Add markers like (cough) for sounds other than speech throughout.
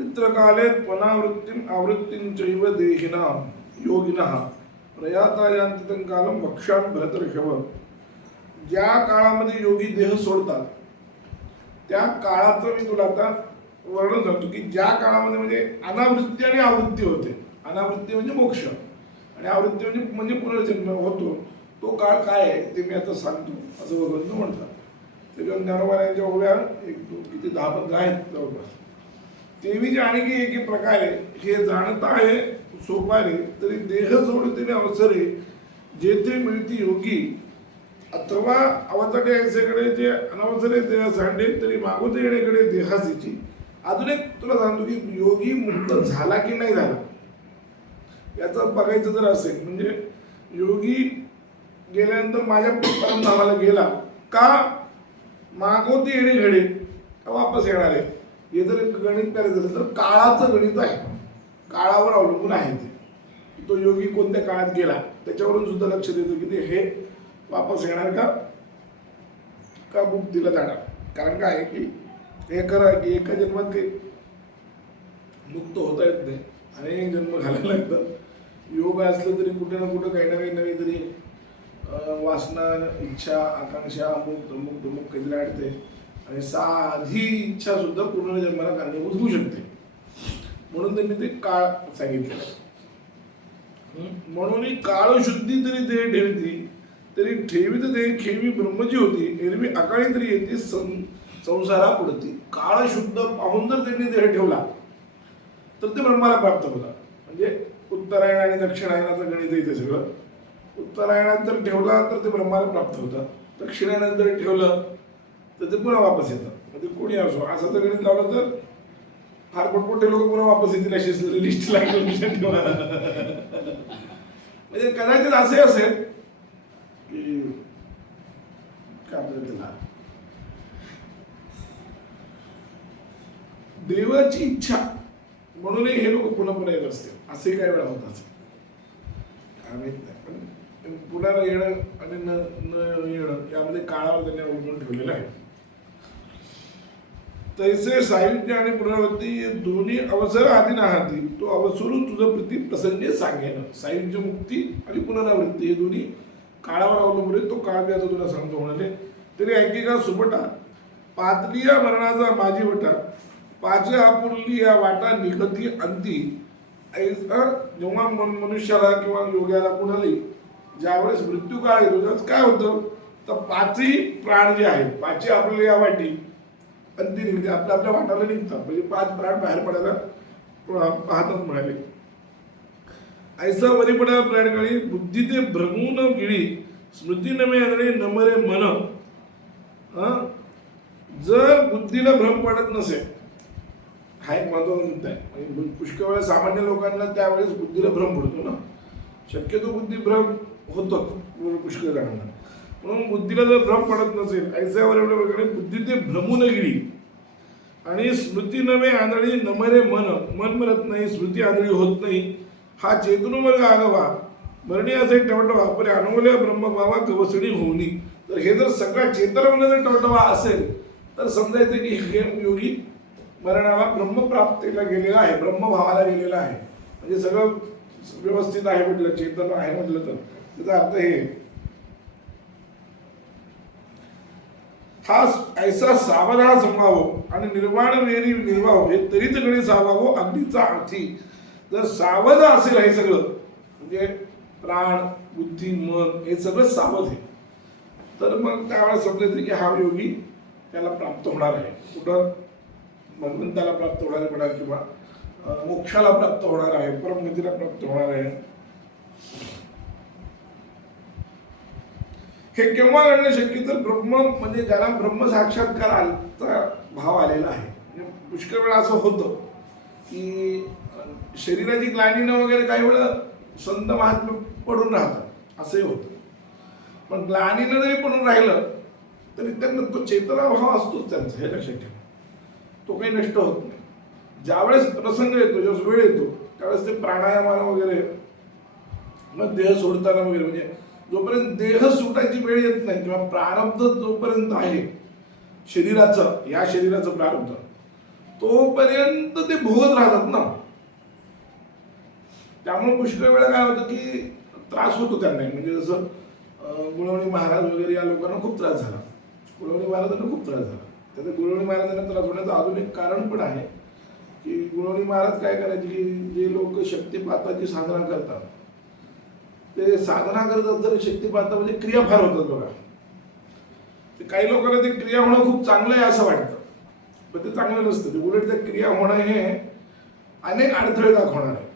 मित्रकाले पनावृत्तीम आवृत्तींचैव देहिना योगिनः प्रयातायांतितं कालम भक्षाम भरतर्षभ। ज्या काळामध्ये योगी देह सोडतात त्या काळाचं मी तुला आता वर्णन करतो की ज्या काळामध्ये म्हणजे अनावृत्ती आणि आवृत्ती होते. अनावृत्ती म्हणजे मोक्ष आणि आवृत्ती म्हणजे म्हणजे पुनर्जन्म होतो. तो काळ काय आहे ते मी आता सांगतो. असं भगवंत म्हणतात. ते ज्ञानोबाऱ्यांच्या ओव्या एक दोन किती दहा पंधरा आहेत जवळपास. देवीचे आणखी एक प्रकारे हे जाणता आहे सोपारे तरी देह सोडतीने अवसरे जेथे मिळती योगी. अथवा अवतडे ऐसेकडे जे अनवसरे देह सांडे तरी मागोते येणेकडे देहासीची. अजून एक तुला सांगतो की योगी मुक्त झाला की नाही झाला? याचं बघायचं जर असेल म्हणजे योगी गेल्यानंतर माझ्या परमधामाला गेला का मागोती येणे घडे का वापस येणार आहे? हे जर गणित करायचं असेल तर काळाचं गणित आहे. काळावर अवलंबून आहे ते. तो योगी कोणत्या काळात गेला? त्याच्यावरून सुद्धा लक्ष देतो की ते हे वापस येणार का? का बुक दिला जाणार? कारण काय आहे की हे खरं आहे की एका जन्मात काही मुक्त होता येत नाही. अनेक जन्म घालायला लागतात. योग असलं तरी कुठे ना कुठं काही ना काही नवी तरी वासना इच्छा आकांक्षा अमुक तमुक तमुक काहीतरी अडते आणि साधी इच्छा सुद्धा पूर्ण जन्माला कारणीभूत होऊ शकते. म्हणून त्यांनी ते काळ सांगितलेलं म्हणून काळ शुद्धी तरी देह ठेवती तरी ठेवीत ते खेवी ब्रह्मजी होती एरवी अकाळी तरी येते सं संसारा पडती काळ शुद्ध पाहून जर त्यांनी देह ठेवला तर ते ब्रह्माला प्राप्त होता म्हणजे उत्तरायण आणि दक्षिणायनाचं गणित आहे ते सगळं. उत्तरायणात जर ठेवला तर ते ब्रह्माला प्राप्त होतात. दक्षिणायनात जर ठेवलं तर ते पुन्हा वापस येतात. म्हणजे कोणी असो असं जर गणित लावलं तर फार मोठमोठे लोक पुन्हा वापस येतील अशी लिस्ट लागेल म्हणजे कदाचित असे असेल की काय म्हणतात त्याला? देवाची इच्छा म्हणूनही हे लोक पुन्हा पुन्हा येत असतील. असे काही वेळा होत असेल. काय माहीत नाही. पण पुन्हा येणं आणि न न येणं यामध्ये काळावर त्यांनी अवलंबून ठेवलेलं आहे. तैसे साहित्य आणि पुनरावृत्ती हे दोन्ही अवसर आधी नाहाती. तो अवसरू तुझं प्रती प्रसंगे सांगेन. साहित्य मुक्ती आणि पुनरावृत्ती हे दोन्ही काळावर अवलंबून आहे तो काळ मी आता तुला सांगतो म्हणाले. तरी ऐकिका सुपटा पातलिया मरणाचा माझी वटा पाचे आपुरली या वाटा निघती अंती. ऐसा जेव्हा मन- मनुष्याला किंवा योग्याला कुणाली? ज्यावेळेस मृत्यू काळ येतो त्याच काय होतं? तर पाचही प्राण जे आहेत पाचे आपली या वाटी अंती निघते. आपल्या आपल्या वाटाला निघतात. म्हणजे पाच प्राण बाहेर पडायला पाहतात म्हणाले. ऐसा वरी पडा प्राणकाळी बुद्धी ते भ्रमून गिळी. स्मृती नमे आदळे नमरे मन. जर बुद्धीला भ्रम पडत नसेल हा एक महत्त्वाचा मुद्दा आहे. म्हणजे पुष्कळ वेळा सामान्य लोकांना त्यावेळेस बुद्धीला भ्रम पडतो ना. शक्यतो बुद्धिभ्रम होतो पुष्कळ जणांना. म्हणून बुद्धीला जर भ्रम पडत नसेल ऐसावर एवढं बुद्धी ते भ्रमून गिळी. आणि स्मृती नवे आंधळी नमरे मन. मन मरत नाही स्मृती आंधळी होत नाही. हा चेतनुमर्ग आगवा. मरणी असे टवटवा पण अनवल्या ब्रह्मभावा कवसणी होऊनी. तर हे जर सगळा चेतनमध्ये जर टवटवा असेल तर समजायचं की हे योगी मरणाला ब्रह्मप्राप्तीला गेलेला आहे ब्रह्मभावाला गेलेला आहे. म्हणजे सगळं व्यवस्थित आहे म्हटलं चेतन आहे म्हटलं तर. त्याचा अर्थ हे आहे. हा ऐसा सावधा समावो आणि निर्वाण वेरी निर्वाहो हे तरी गणे सावावो अग्नीचा अर्थी जर सावध असेल हे सगळं म्हणजे प्राण बुद्धी मन हे सगळं सावध आहे. तर मग त्यावेळेस समजायचं की हा योगी त्याला प्राप्त होणार आहे. कुठं? भगवंताला प्राप्त होणार आहे म्हणा किंवा मोक्षाला प्राप्त होणार आहे परमगतीला प्राप्त होणार आहे. हे केव्हा घडणं शक्य तर ब्रह्म म्हणजे ज्याला ब्रह्म साक्षात्काराचा भाव आलेला आहे. म्हणजे पुष्कळ वेळा असं होतं की शरीराची ग्लानीनं वगैरे काही वेळा संत महात्म्य पडून राहतं असंही होतं. पण ग्लानीनं जरी पडून राहिलं तरी त्यांना तो चेतना भाव असतोच त्यांचा हे लक्षात ठेवा. तो काही नष्ट होत नाही. ज्यावेळेस प्रसंग येतो ज्यावेळेस वेळ येतो त्यावेळेस ते प्राणायामाला वगैरे मग देह सोडताना वगैरे म्हणजे जोपर्यंत देह सुटायची वेळ येत नाही किंवा प्रारब्ध जोपर्यंत आहे शरीराचं या शरीराचं प्रारब्ध तोपर्यंत ते भोगत राहतात ना. त्यामुळे पुष्कळ वेळा काय होतं की त्रास होतो त्यांना. म्हणजे जसं गुळवणी महाराज वगैरे या लोकांना खूप त्रास झाला. गुळवणी महाराजांना खूप त्रास झाला. त्याचा गुळवणी महाराजांना त्रास होण्याचं अजून एक कारण पण आहे की गुळवणी महाराज काय करायचे की जे लोक शक्तिपाताची साधना करतात ते साधना करत असताना म्हणजे क्रिया फार होतात बघा. ते काही लोकांना ते क्रिया होणं खूप चांगलं आहे असं वाटतं. पण ते चांगलं नसतं. ते उलट त्या क्रिया होणं हे अनेक अडथळे दाखवणार आहे.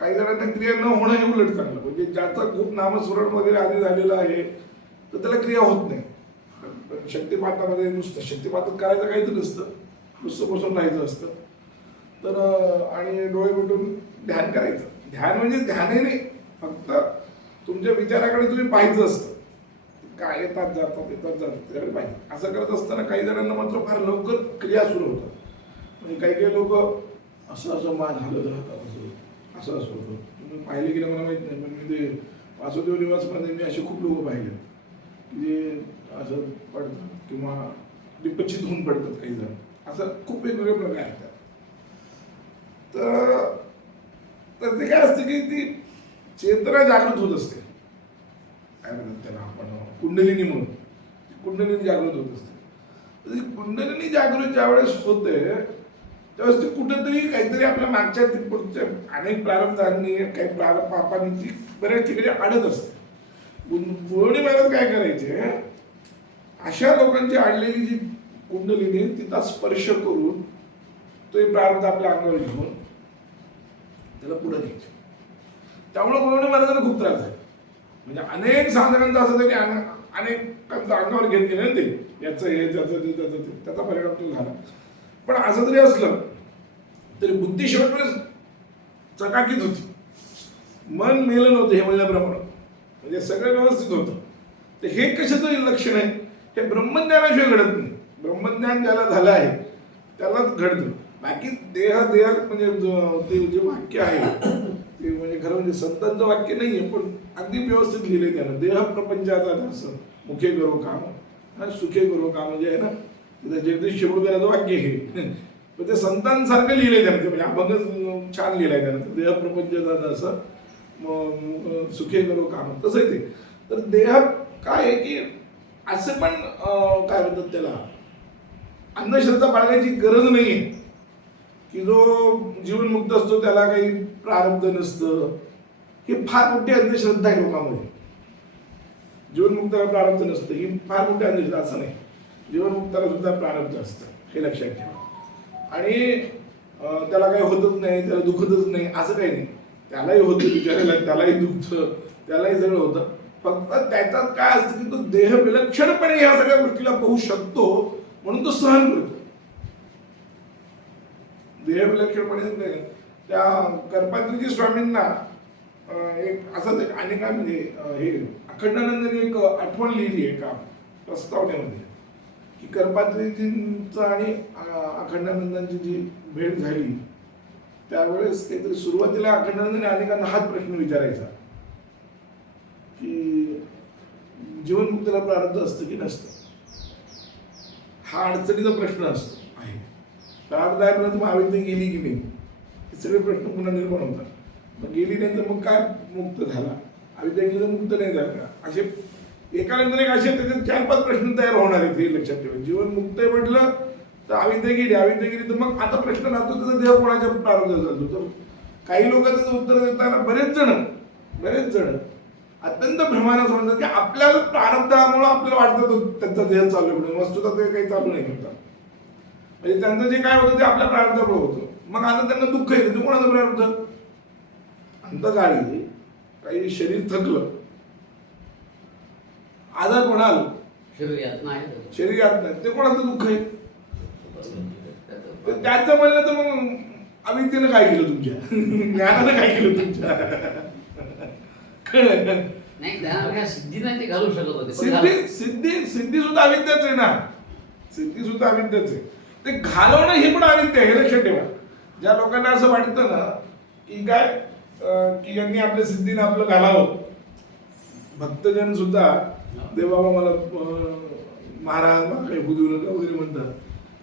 काही जणांना क्रिया न होणं हे उलट चांगलं. म्हणजे ज्याचं खूप नामस्मरण वगैरे आधी झालेलं आहे तर त्याला क्रिया होत नाही. पण शक्तिपातामध्ये नुसतं. शक्तिपातात करायचं काहीच नसतं. नुसतं बसून राहायचं असतं. तर आणि डोळे मिटून ध्यान करायचं. ध्यान म्हणजे ध्यानही नाही. फक्त तुमच्या विचाराकडे तुम्ही पाहायचं असतं. काय येतात जातात येतात जातात त्याकडे पाहिजे. असं करत असताना काही जणांना मात्र फार लवकर क्रिया सुरू होतात. म्हणजे काही काही लोक असं असं मान हलत राहतात असं असं असं होतं. तुम्ही पाहिले की मला माहीत नाही पण मी ते वासुदेव निवासमध्ये मी असे खूप लोक पाहिले. की जे असं पडतात किंवा विपचित होऊन पडतात काही जण. असं खूप वेगवेगळे प्रकार आहेत त्यात. तर तर ते काय असतं की ती चेतना जागृत होत असते. काय म्हणतात त्याला आपण? कुंडलिनी म्हणून. ती कुंडलिनी जागृत होत असते. ती कुंडलिनी जागृत ज्यावेळेस होते त्यावेळेस ती कुठेतरी काहीतरी आपल्या मागच्या पुढच्या अनेक प्रारंभांनी काही प्रारंभ पापांनी ती बऱ्याच ठिकाणी अडत असते. गुरुणी महाराज काय करायचे? अशा लोकांची अडलेली जी कुंडलिनी तिचा स्पर्श करून तो प्रारंभ आपल्या अंगावर घेऊन त्याला पुढे घ्यायचे त्यामुळे गुरुणी महाराजांना खूप त्रास आहे. म्हणजे अनेक साधकांचं असं त्यांनी अंग- अनेकांचं अंगावर घेत गेले ते. याचं हे त्याचं ते त्याचं ते. त्याचा परिणाम तो झाला. पण असं जरी असलं तरी बुद्धी शेवटपर्यंत चकाकीत होती. मन मेलं नव्हतं हे म्हणल्याप्रमाणे. म्हणजे सगळं व्यवस्थित होतं. तर हे कशाचं लक्षण आहे? हे ब्रह्मज्ञानाशिवाय घडत नाही. ब्रह्मज्ञान ज्याला झालं आहे त्यालाच घडतं. बाकी देह देह म्हणजे ते जे वाक्य आहे ते म्हणजे खरं म्हणजे संतांचं वाक्य नाही आहे पण अगदी व्यवस्थित लिहिले त्यानं. देह प्रपंचाचा असं मुखे करो काम. हा सुखे करो काम जे आहे ना तिथं जगदीश शेवडकराचं वाक्य आहे. (laughs) पण ते संतांसारखं लिहिलंय त्यानं. ते म्हणजे अभंगच छान लिहिलाय त्यानं. देह प्रपंचाचा असं सुखे करो काम. तसं आहे ते. तर देह काय आहे की असं पण काय म्हणतात त्याला अंधश्रद्धा बाळगायची गरज नाही आहे की जो जीवनमुक्त असतो त्याला काही प्रारब्ध नसतं. ही फार मोठी अंधश्रद्धा आहे लोकांमध्ये. जीवनमुक्ताला प्रारब्ध नसतं. ही फार मोठी अंधश्रद्धा असं नाही. जीवनमुक्ताला सुद्धा प्रारब्ध असतं. हे लक्षात ठेवा. आणि त्याला काही होतच नाही त्याला दुखतच नाही असं काही नाही. त्यालाही होतं बिचारायला त्यालाही दुखतं त्यालाही सगळं होतं. फक्त त्याच्यात काय असतं की तो देह विलक्षणपणे या सगळ्या गोष्टीला पाहू शकतो म्हणून तो सहन करतो. देह त्या कर्पात्रीजी स्वामींना एक असंच एक आणि काय म्हणजे हे अखंडानंदने एक आठवण लिहिली आहे का प्रस्तावनेमध्ये की कर्पात्रीजींचं आणि अखंडानंदांची जी भेट झाली त्यावेळेस काहीतरी सुरुवातीला अखंडानंदने अनेकांना हाच प्रश्न विचारायचा की जीवनमुक्तीला प्रारब्ध असतं की नसतं? हा अडचणीचा प्रश्न असतो. आहे प्रारब्ध मग अविद्या गेली की नाही? हे सगळे प्रश्न पुन्हा निर्माण होतात. मग गेली नंतर मग काय मुक्त झाला? अविद्या गेली तर मुक्त नाही झाला का? असे एकानंतर एक असे त्याच्यात चार पाच प्रश्न तयार होणार आहेत हे लक्षात ठेवा. जीवन मुक्त आहे म्हटलं तर अविद्या गेली अविद्या गेली तर मग आता प्रश्न राहतो त्याचा देह कोणाच्या प्रारंभ जातो तर काही लोक त्याचं उत्तर देताना बरेच जण बरेच जण अत्यंत भ्रमानं समजतात की आपल्याला प्रारब्धामुळे आपल्याला वाटतं तो त्यांचा देह चालू आहे म्हणून. वस्तूचा ते काही चालू नाही करतात. म्हणजे त्यांचं जे काय होतं ते आपल्या प्रारब्धामुळे होतं. मग आता त्यांना दुःख येतं. ते कोणाचं प्रारब्ध? अंतकाळी काही शरीर थकलं. आजार पण आलं शरीरात नाही शरीर यात नाही ते कोणाचं दुःख आहे? तर त्याचं म्हणलं तर मग अविद्येनं काय केलं तुमच्या? ज्ञानानं काय केलं तुमच्या? नाही सिद्धी नाही ते घालू शकत होते. सिद्धी सिद्धी सिद्धी सुद्धा अविद्याच आहे ना. सिद्धी सुद्धा अविद्याच आहे. ते घालवणं हे पण आदित्य आहे हे लक्षात ठेवा. ज्या लोकांना असं वाटतं ना की काय की यांनी आपल्या सिद्धीने आपलं घालावं. भक्तजन सुद्धा देवाबा मला महाराज काही होऊ देऊ नका वगैरे म्हणतात.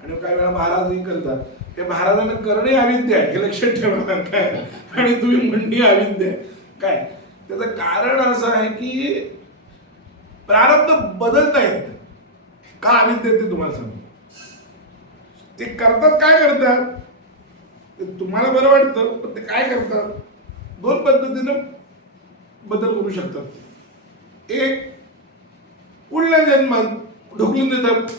आणि काही वेळा महाराजही करतात. हे महाराजांना करणे आविद्य आहे हे लक्षात ठेवा. काय? आणि तुम्ही म्हणणे आविद्य आहे. काय? त्याचं कारण असं आहे की प्रारब्ध बदलता येत का आविद्य ते तुम्हाला सांगतो. ते करतात काय करतात? ते तुम्हाला बरं वाटतं पण ते काय करतात? दोन पद्धतीनं बदल करू शकतात. एक पुढल्या जन्मात ढोकलून देतात.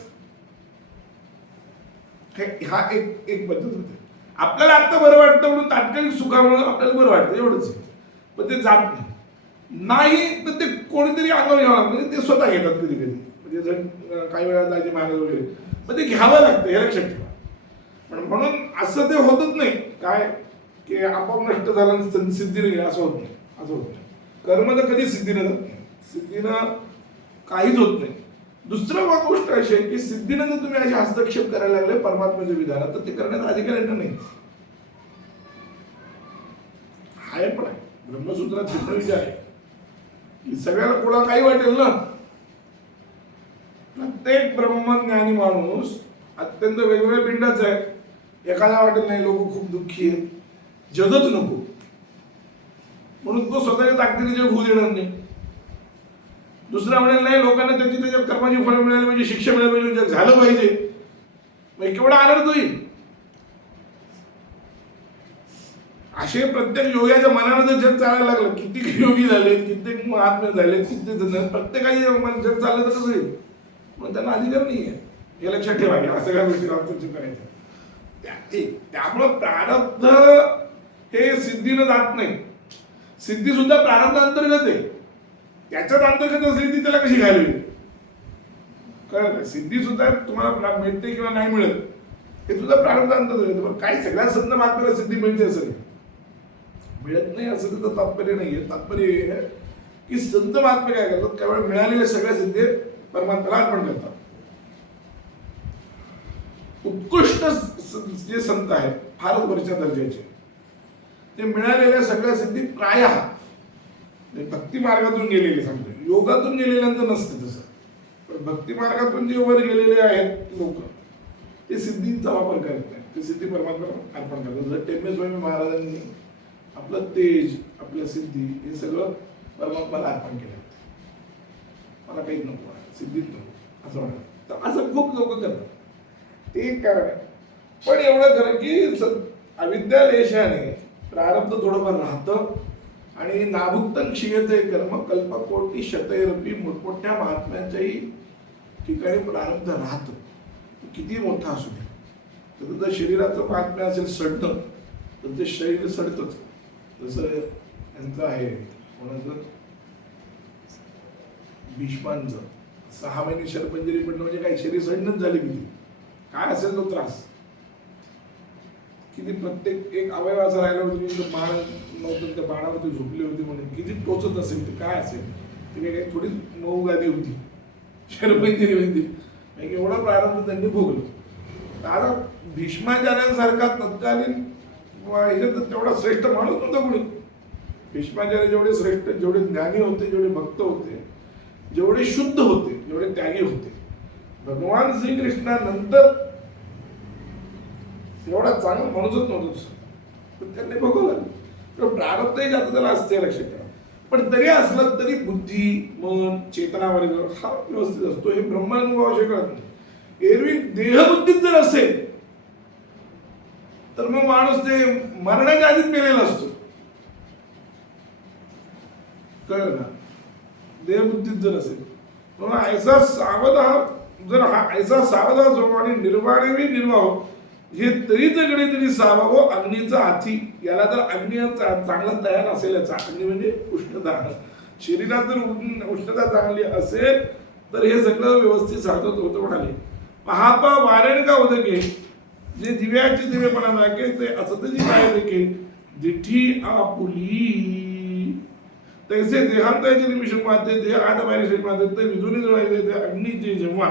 हा एक एक पद्धत होते. आपल्याला आता बरं वाटतं म्हणून तात्कालिक सुखामुळे आपल्याला बरं वाटतं एवढंच पण ते जात नाही. तर ते कोणीतरी अंगावर घ्यावं लागतं. म्हणजे ते स्वतः घेतात कधी कधी म्हणजे जर काही वेळा जायचे महाराज वगैरे पण ते घ्यावं लागतं हे लक्षात ठेवा. पण म्हणून असं ते होतच नाही. काय? की आपोआप नष्ट झालं सिद्धी नाही असं होत नाही. असं होत नाही. कर्म तर कधी सिद्धीनं जात नाही. सिद्धीनं काहीच होत नाही. दुसरं मग गोष्ट अशी आहे की सिद्धीनं जर तुम्ही असे हस्तक्षेप करायला लागले परमात्म्याच्या विधानात तर ते करण्याचा अधिकार येणार नाही. आहे पण आहे. ब्रह्मसूत्रात तिथं विचार आहे. की सगळ्याला कोणाला काही वाटेल ना? प्रत्येक ब्रह्मज्ञानी माणूस अत्यंत वेगवेगळ्या पिंडाचा आहे. एखादा वाटेल नाही लोक खूप दुःखी आहेत. जगत नको. म्हणून तो स्वतःच्या ताकदीने जग होऊ देणार नाही. दुसरा म्हणेल नाही लोकांना त्याची त्याच्या कर्माची फळ मिळाली पाहिजे शिक्षा मिळाली पाहिजे जग झालं पाहिजे. मग केवढा आनंद होईल असे प्रत्येक योगाच्या मनानं जर जग चालायला लागलं कित्येक योगी झाले कित्येक महात्मे झाले कित्येक जण प्रत्येकाचे जग चाललं तर कसं होईल? मग त्यांना अधिकार नाही आहे हे लक्षात ठेवा या सगळ्या गोष्टी करायचं त्यामुळं प्रारब्ध हे सिद्धीनं जात नाही. सिद्धी सुद्धा प्रारब्ध अंतर्गत आहे. त्याच्यात अंतर्गत असली ती त्याला कशी घालवी? कळलं सिद्धी सुद्धा तुम्हाला मिळते किंवा नाही मिळत हे सुद्धा प्रारब्ध अंतर्गत पण काही सगळ्या संत महात्म्याला सिद्धी मिळते असं नाही. मिळत नाही असं त्याचं तात्पर्य नाहीये तात्पर्य हे आहे की संत महात्मे काय करतात? त्यावेळेला मिळालेल्या सगळ्या सिद्धी परमात्म्याला अर्पण करतात. उत्कृष्ट जे संत आहेत फारच वरच्या दर्जाचे. ते मिळालेल्या सगळ्या सिद्धी प्राय म्हणजे भक्ती मार्गातून गेलेले सांगतो योगातून गेलेल्यांचं नसतं तसं. पण भक्ती मार्गातून जे वर गेलेले आहेत लोक ते सिद्धींचा वापर करत नाही ते सिद्धी परमात्म्याला अर्पण करतात. जर टेम्बे स्वामी महाराजांनी आपलं तेज आपल्या सिद्धी हे सगळं परमात्म्याला अर्पण केलं. मला काहीच नको सिद्धीत नको. असं वाटतं तर असं खूप लोक करतात. ते कारण आहे. पण एवढं खरं की स- अविद्यालेशाने प्रारब्ध थोडंफार राहतं. आणि नाभुक्तन क्षीयते कर्म कल्पकोटी शतैरपी मोठमोठ्या महात्म्यांच्याही ठिकाणी प्रारब्ध राहतं. किती मोठा असू दे. तर जर शरीराचं महात्म्य असेल सडणं तर ते शरीर सडतंच. जसं यांचं आहे. कोणाचं? भीष्मांचं. सहा महिने शरपंजरी पडणं म्हणजे काय? शरीर सडणंच झाले किती? काय असेल तो त्रास? किती प्रत्येक एक अवयवाचा असा राहिला तुम्ही म्हणजे की तो बाण नव्हतं त्या बाणावरती झोपले होते म्हणून. किती टोचत असेल ते काय असेल? ती काही थोडीच मऊ गादी होती. शरपंजरी होती. एवढा प्रारंभ त्यांनी भोगला. आता भीष्माचार्यांसारखा तत्कालीन वा ह्याच्यात तेवढा श्रेष्ठ माणूस नव्हता कोणी. भीष्माचार्य जेवढे श्रेष्ठ जेवढे ज्ञानी होते जेवढे भक्त होते जेवढे शुद्ध होते जेवढे त्यागी होते. भगवान श्रीकृष्णानंतर एवढा चांगला माणूसच नव्हतं तसं. पण त्यांनी बघवलं. तर प्रारब्धही जातं त्याला असते लक्षात ठेवा. पण तरी असलं तरी बुद्धी मन चेतना वर्ग हा व्यवस्थित असतो. हे ब्रह्मानुभवाशिवाय कळत नाही. एरवी देहबुद्धीत जर असेल तर मग माणूस ते मरणाच्या आधीच मेलेला असतो. कळलं ना देहबुद्धीत जर असेल म्हणून ऐसा सावध हा जर हा ऐसा सावध जो आणि निर्वाणवी निर्वाह हे तरी जगणे तरी सावावं अग्नीचा हाती याला जर अग्नी चा- चांगला तयार असेल याचा अग्नी म्हणजे उष्णता शरीरात जर उष्णता चांगली असेल तर हे सगळं व्यवस्थित साधत होतं म्हणाले. पहापा वारेण का उदके जे दिव्याचे दिवेपणा लागे ते असतची काय देखे दिठी आपुली. तैसे देहांताचे निमिषण वाहते देह आठ बाहेर शरीर वाहते ते विजुनी जवळ ते अग्नीचे जेव्हा.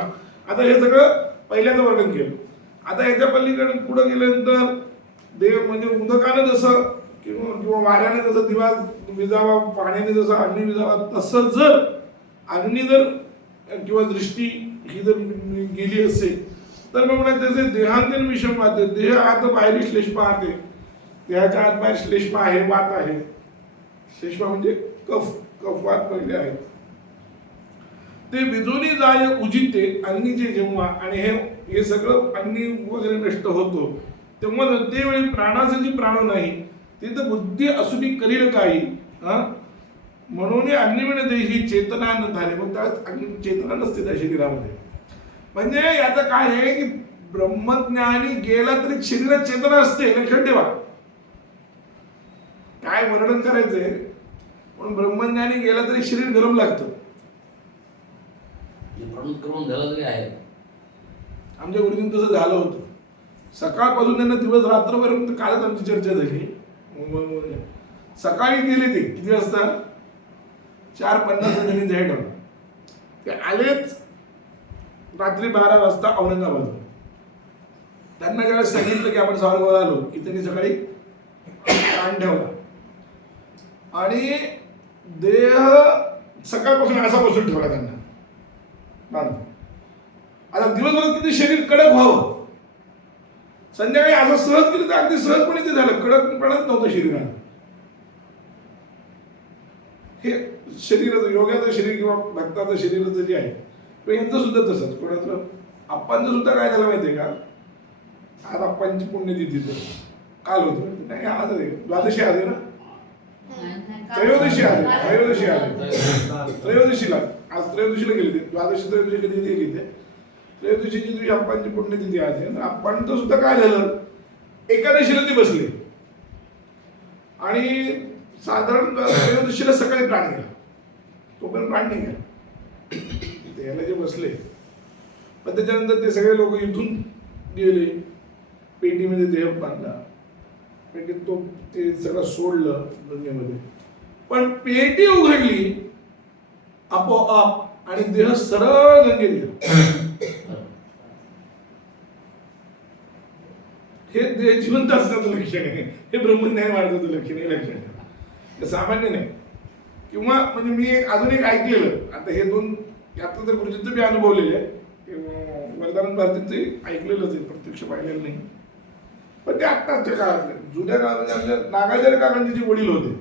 आता हे सगळं पहिल्यांदा वर्णन केलं. आता याच्या पलीकडे पुढे गेल्यानंतर देव म्हणजे उदकानं जसं किंवा किंवा वाऱ्याने जसं दिवा विजावा पाण्याने जसं अग्नी विजावा तसं जर अग्नी जर किंवा दृष्टी ही जर गेली असेल तर मग म्हणा त्याचे देहांतीन विषम वाहते. देह आत बाहेर श्लेष्मा आहे. देहाच्या आत बाहेर श्लेष्मा आहे वात आहे. श्लेष्मा म्हणजे कफ कफवात पहिले आहे. ते विजोनी जाय उजिते अग्नीचे जेव्हा आणि हे हे सगळं अग्नी वगैरे नष्ट होतो. तेव्हा ते वेळी प्राणाचे जी प्राण नाही ते तर बुद्धी असूनी करील काही हा? म्हणून हे अग्निविण देही चेतना न झाले मग त्यात अग्नि चेतना नसते त्या शरीरामध्ये. म्हणजे याचं काय आहे की ब्रह्मज्ञानी गेला तरी शरीरात चेतना असते लक्षात ठेवा. काय वर्णन करायचंय? पण ब्रह्मज्ञानी गेला तरी शरीर गरम लागतं. प्रणुत्क्रमण झालं तरी आहे. आमच्या गुरुजींनी तसं झालं होतं. सकाळपासून त्यांना दिवस रात्रपर्यंत कालच आमची चर्चा झाली. मुंबईमध्ये. सकाळी गेले ते किती वाजता? चार पन्नास त्यांनी जाहीर ते आलेच रात्री बारा वाजता औरंगाबाद त्यांना ज्यावेळेस सांगितलं की आपण सावरगाव आलो की त्यांनी सकाळी कान ठेवला. आणि देह सकाळपासून असा बसून ठेवला त्यांना. बांधून आता दिवसभरात किती शरीर कडक व्हावं? संध्याकाळी असं सहज केलं तर अगदी सहजपणे ते झालं. कडकपणाच नव्हतं शरीराला हे शरीराचं योगाचं शरीर किंवा भक्ताचं शरीराचं जे आहे किंवा यांचं सुद्धा तसंच. कोणाचं? आप्पांचं सुद्धा काय झालं माहितीये का? आज आप्पांची तर काल होतं. नाही आज आहे. द्वादशी आली ना? त्रयोदशी आली त्रयोदशी आली त्रयोदशीला. आज त्रयोदशीला गेले ते. द्वादशी त्रयोदशी कधी गेली ते? त्रयोदशीची तुझी आप्पांची पुण्यतिथी आहे. आणि आप्पांचं सुद्धा काय झालं? एकादशीला ते बसले. आणि साधारण त्रयोदशीला सकाळी प्राण गेला. तोपर्यंत प्राण नाही गेला याला जे बसले. पण त्याच्यानंतर ते सगळे लोक इथून गेले. पेटीमध्ये देह बांधला पेटीत तो ते सगळं सोडलं गंगेमध्ये. पण पेटी उघडली. आपोआप आणि देह सरळ गंगेत गेला. ते जिवंत असण्याचं लक्षण. आहे हे ब्रह्मज्ञान मार्गाचं लक्षण हे लक्षण ठेवा. सामान्य नाही. किंवा म्हणजे मी एक अजून एक ऐकलेलं. आता हे दोन यातलं तर गुरुजींचं मी अनुभवलेलं आहे. वरदानंद भारतींचं ऐकलेलंच आहे प्रत्यक्ष पाहिलेलं नाही. पण ते आत्ताच्या काळातले. जुन्या काळात आमच्या नागाचार्य काकांचे जे वडील होते.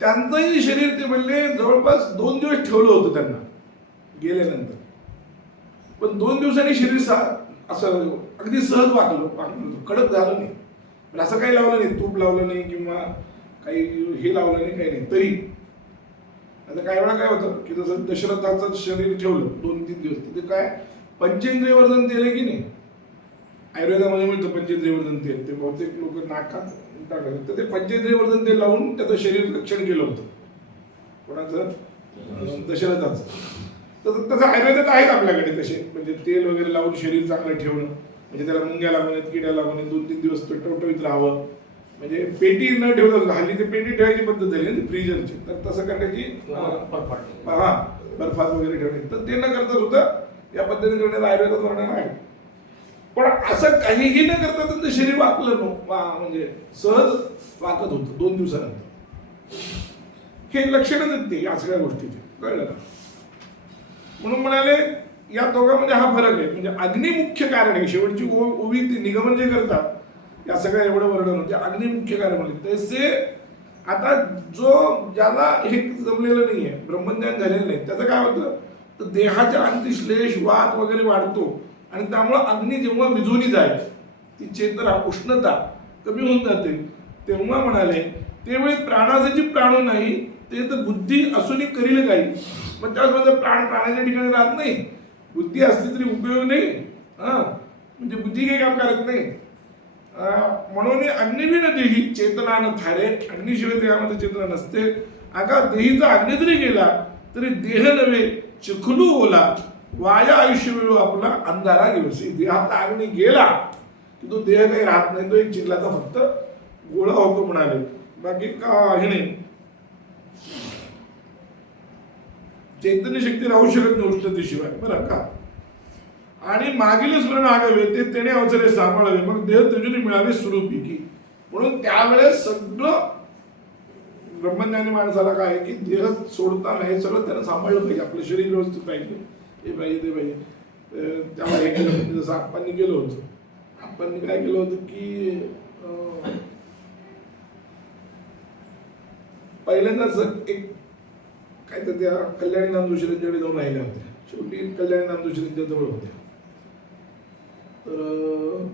त्यांचंही शरीर ते म्हणले जवळपास दोन दिवस ठेवलं होतं त्यांना. गेल्यानंतर. पण दोन दिवसांनी शरीर सा असं अगदी सहज वागलो वागलं कडक झालं नाही. पण असं काही लावलं नाही तूप लावलं नाही किंवा काही हे लावलं नाही काही नाही. तरी आता काही वेळा काय होतं की जसं दशरथाचं शरीर ठेवलं दोन तीन दिवस तर ते काय पंचेंद्रिय वर्धन तेल आहे की नाही? आयुर्वेदामध्ये मिळतं पंचेंद्रिय वर्धन तेल. ते बहुतेक लोक नाकात टाकतात. तर ते पंचेंद्रिय वर्धन तेल लावून त्याचं शरीर रक्षण केलं होतं. कोणाचं? दशरथाचं. तर तसं आयुर्वेदात आहेत आपल्याकडे तसे. म्हणजे तेल वगैरे लावून शरीर चांगलं ठेवणं. म्हणजे त्याला मुंग्या लागू नयेत किड्या लागू नयेत दोन तीन दिवस टवटवीत राहावं. म्हणजे पेटी न ठेवता हल्ली ते पेटी ठेवायची पद्धत झाली ना फ्रीजरची. तर तसं करण्याची हा. बर्फात वगैरे ठेवणे तर ते न करता सुद्धा या पद्धतीने करण्यात आयुर्वेदात वर्णन आहे. पण असं काहीही न करता त्यांचं शरीर वाकलं नो म्हणजे सहज वाकत होतं दोन दिवसानंतर. हे लक्षणच आहेत ते या सगळ्या गोष्टीचे. कळलं का? म्हणून म्हणाले या दोघांमध्ये हा फरक आहे. म्हणजे अग्नी मुख्य कारण आहे. शेवटची ओ- ओवी ती निगमन जे करतात या सगळ्या एवढं वर्णन म्हणजे अग्नि मुख्य कारण म्हणजे तसे आता जो ज्याला हे जमलेलं आहे ब्रह्मज्ञान झालेलं नाही त्याचं काय होतं? तर देहाच्या अंतिश्लेष वात वगैरे वाढतो. आणि त्यामुळं अग्नी जेव्हा विझवली जाईल ती चेतना उष्णता कमी होऊन जाते. तेव्हा म्हणाले त्यावेळी प्राणाचे जी प्राण नाही ते तर बुद्धी असूनही करील काही. पण त्यावेळेस माझं प्राण प्राणाच्या ठिकाणी राहत नाही. बुद्धी असली तरी उपयोग नाही. हा म्हणजे बुद्धी काही काम करत नाही म्हणून अग्निविण देही चेतना न थारे अग्निशिवाय देहामध्ये चेतना नसते. अगा देहीचा अग्नी जरी गेला तरी देह नव्हे चिखलू ओला वाया आयुष्य वेळू आपला अंधारा घेऊसी. देहात अग्नी गेला की तो देह काही राहत नाही तो एक चिखलाचा फक्त गोळा होतो म्हणाले. बाकी काही नाही. चैतन्य शक्ती राहू शकत नाही उष्णतेशिवाय बरं का? आणि मागील स्मरण आगावे ते त्याने अवसरे सांभाळावे. मग देह तेजुने मिळावे स्वरूपी की म्हणून त्यावेळेस सगळं ब्रह्मज्ञानी माणसाला काय की देह सोडताना हे सगळं त्यानं सांभाळलं पाहिजे. आपलं शरीर व्यवस्थित पाहिजे. हे पाहिजे ते पाहिजे. त्यामुळे हे केलं जसं आप्पांनी केलं होतं. आप्पांनी काय केलं होतं की पहिल्यांदाच पहिल्यांदा एक काय तर त्या कल्याणी नामदोशीरांच्याकडे जाऊन राहिल्या होत्या. शेवटी कल्याणी नामदोशीरांच्या जवळ होत्या. तर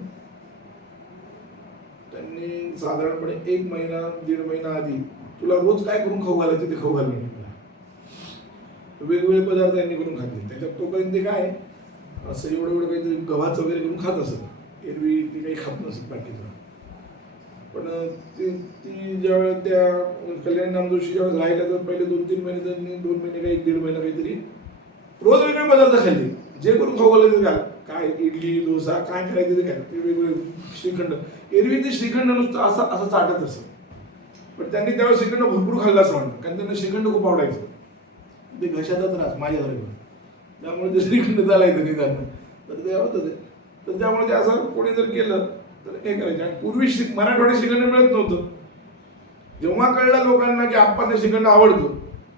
त्यांनी साधारणपणे एक महिना दीड महिना आधी तुला रोज काय करून खाऊ घालायचं ते खाऊ घालून वेगवेगळे पदार्थ यांनी करून खाल्ले. त्याच्यात तोपर्यंत ते काय? असं एवढं एवढं काहीतरी गव्हाचं वगैरे करून खात असत. एरवी ते काही खात नसत बाकीचं. पण ती ती ज्यावेळेस त्या कल्याण नामदोशी ज्यावेळेस राहिल्या तर पहिले दोन तीन महिने त्यांनी दोन महिने काही दीड महिना काहीतरी रोज वेगळे पदार्थ खाल्ले. जे करून खाऊ लागले ते घाल. काय इडली डोसा काय करायचं ते काय ते वेगवेगळे श्रीखंड. एरवी ते श्रीखंड नुसतं असं असं चाटत असत. पण त्यांनी त्यावेळेस श्रीखंड भरपूर खाल्लं असं म्हणतं कारण त्यांना श्रीखंड खूप आवडायचं. ते घशाचा त्रास माझ्यासारखं त्यामुळे ते श्रीखंड चालायचं निदान. तर ते होतं ते. तर त्यामुळे ते असं कोणी जर केलं तर हे करायचं आणि पूर्वी शिक मराठवाड्यात शिकणं मिळत नव्हतं. जेव्हा कळलं लोकांना की आप्पा ते श्रीखंड आवडतो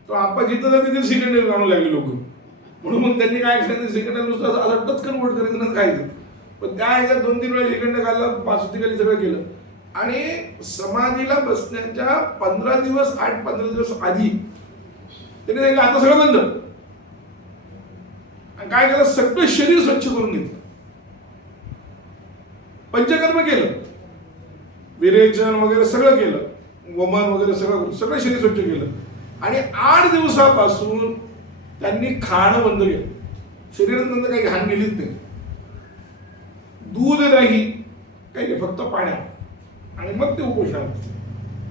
तो आप्पा जिथं जाते तिथे श्रीखंड आणू लागले लोक. म्हणून मग त्यांनी काय सांगितलं श्रीखंड नुसतं असं असं टचकन वोट करायचं ना खायचं पण त्या ह्याच्यात दोन तीन वेळा श्रीखंड खाल्लं पाचुतीखाली सगळं केलं. आणि समाधीला बसण्याच्या पंधरा दिवस आठ पंधरा दिवस आधी त्याने सांगितलं आता सगळं बंद. आणि काय केलं सगळं शरीर स्वच्छ करून घेतलं. पंचकर्म केलं. विरेचन वगैरे सगळं केलं. वमन वगैरे सगळं सगळं शरीर स्वच्छ केलं. आणि आठ दिवसापासून त्यांनी खाणं बंद केलं. शरीरानंतर काही घाण गेलीच नाही. दूध नाही काही नाही फक्त पाण्या आणि मग ते उपोषणाला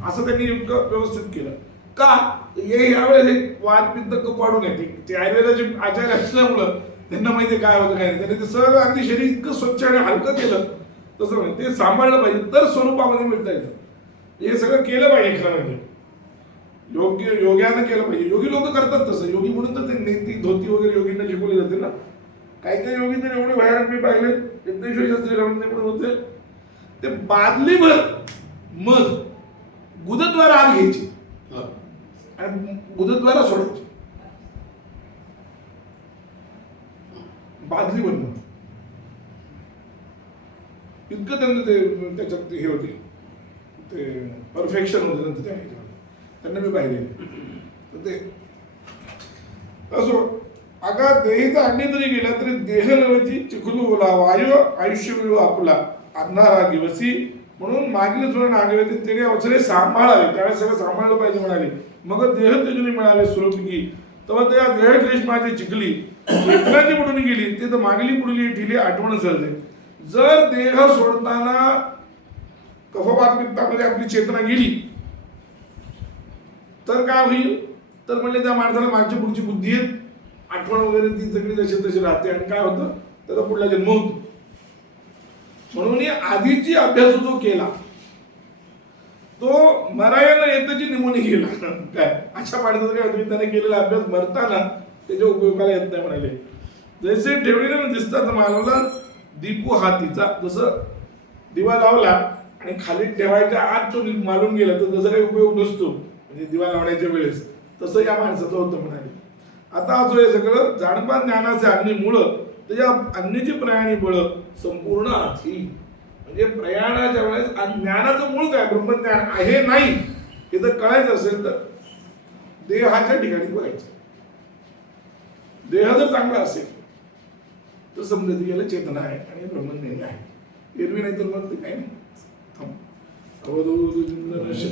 असं त्यांनी इतकं व्यवस्थित केलं. का? हे यावेळेस एक वाद पित्त कप वाढून येते. ते आयुर्वेदाचे आचार्य असल्यामुळं त्यांना माहिती आहे काय होतं काय नाही. त्यांनी ते सगळं अगदी शरीर इतकं स्वच्छ आणि हलकं केलं. तसं नाही ते सांभाळलं पाहिजे तर स्वरूपामध्ये मिळता येतं. हे सगळं केलं पाहिजे खरं म्हणजे. योग्य योग्यानं केलं पाहिजे. योगी लोक करतात तसं. योगी म्हणून तर ते नेती धोती वगैरे योगींना शिकवली जाते ना. काही काही योगी तर एवढे भयानक मी पाहिले. यज्ञेश्वर शास्त्री रमणे पण होते. ते बादलीभर मध गुदद्वारा आत घ्यायची. हो. आणि गुदद्वारा सोडायची. बादली बनणं इतकं त्यांना ते त्याच्यात ते हे होते. ते परफेक्शन होतं त्यांचं त्या त्यांना मी पाहिले तर ते असो अगा देहीचा अग्नी जरी गेला तरी देह नव्हती चिखलू बोला वायू आयुष्य मिळू आपला. अंधारा दिवसी. म्हणून मागील धोरण ते त्याने अवसरे सांभाळावे. त्यावेळेस सगळं सांभाळलं पाहिजे म्हणाले. मग देह तेजुनी मिळावे स्वरूपिकी तेव्हा त्या देह क्लेश माझी चिखली. चेतनाची बुडून गेली ते तर मागली पुढली ठिली आठवण सरते जर देह सोडताना कफपात पित्तामध्ये आपली चेतना गेली तर काय होईल? तर म्हणजे त्या माणसाला मागची पुढची बुद्धी येत आठवण वगैरे ती सगळी जशी तशी राहते. आणि काय होतं? त्याचा पुढला जन्म होतो. म्हणून हे आधीची अभ्यास जो केला तो मरायला येताची निमोनी गेला. काय? अशा माणसाचं काय होतं? त्याने केलेला अभ्यास मरताना त्याच्या उपयोगाला येत नाही म्हणाले. जसे ठेवलेले दिसतात मानवला दीपू हा तिचा जसं दिवा लावला आणि खाली ठेवायच्या आत तो मारून गेला तर जसं काही उपयोग नसतो. म्हणजे दिवा लावण्याच्या वेळेस. तसं या माणसाचं होतं म्हणाले. आता असो हे सगळं जाणपा ज्ञानाचे अग्नीमुळं त्याच्या अग्नीची प्रयाणी बळ संपूर्ण अथी म्हणजे प्रयाणाच्या वेळेस ज्ञानाचं मूळ काय? ब्रह्मज्ञान आहे नाही हे जर कळायचं असेल तर देहाच्या ठिकाणी बघायचं. देह जर चांगला असेल तर समजा ती याला चेतना आहे आणि ब्रह्मज्ञानी आहे एरवी नाही तर मग ते काय नाही थांब अवधूत श्री